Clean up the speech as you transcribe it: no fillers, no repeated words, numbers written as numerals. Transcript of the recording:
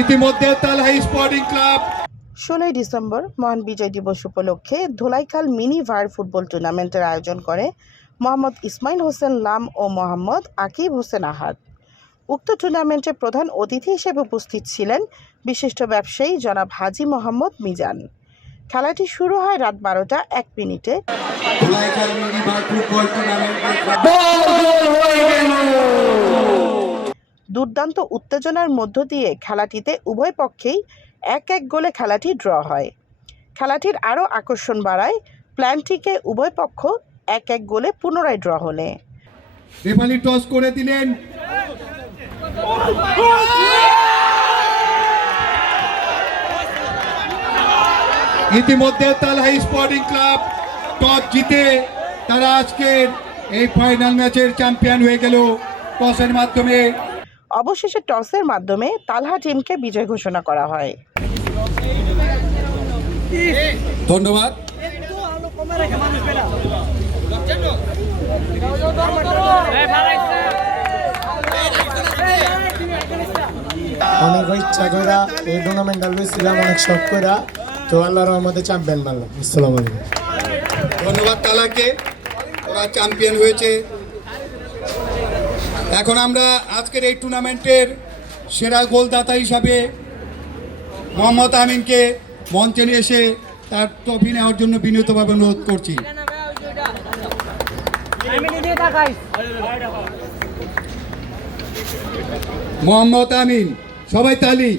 ইতিমধ্যে তালহাই sporting club 16 December মহান বিজয় দিবস উপলক্ষে ধোলাইখাল মিনি ভার ফুটবল টুর্নামেন্টের আয়োজন করে মোহাম্মদ ইসমাইল হোসেন লাম ও মোহাম্মদ আকিব হোসেন আহাদ। উক্ত টুর্নামেন্টে প্রধান অতিথি হিসেবে উপস্থিত ছিলেন বিশিষ্ট ব্যবসায়ী জনাব হাজী মোহাম্মদ মিজান। খেলাটি শুরু হয় রাত 12টা 1 মিনিটে। ধোলাইখাল মিনি ভার ফুটবল টুর্নামেন্টের দুর্দান্ত উত্তেজনার মধ্য দিয়ে খেলাটিতে উভয় পক্ষেই 1-1 গোলে খেলাটি ড্র হয়। খেলাটির আরও আকর্ষণ বাড়ায় প্ল্যানটিকে উভয় পক্ষ 1-1 গোলে পুনরায় ড্র হলে রেফারি টস করে দিলেন। ইতিমধ্যে তালহাই স্পোর্টিং ক্লাব টস জিতে তারা আজকের এই ফাইনাল ম্যাচের চ্যাম্পিয়ন হয়ে গেল টসের মাধ্যমে। অবশেষে টসের মাধ্যমে তালহা টিমকে বিজয় ঘোষণা করা হয়। ধন্যবাদ। অনেক ইচ্ছা কইরা এই টুর্নামেন্টটা লইছিলাম, অনেক শখ কইরা, তো আল্লাহর রহমতে চ্যাম্পিয়ন মারলাম। আসসালামু আলাইকুম। ধন্যবাদ তালাকে, ওরা চ্যাম্পিয়ন হয়েছে। এখন আমরা আজকের এই টুর্নামেন্টের সেরা গোলদাতা হিসাবে মোহাম্মদ আমিনকে মঞ্চে নিয়ে এসে তার ট্রফি নেওয়ার জন্য বিনীতভাবে অনুরোধ করছি। মোহাম্মদ আমিন, সবাই তালি।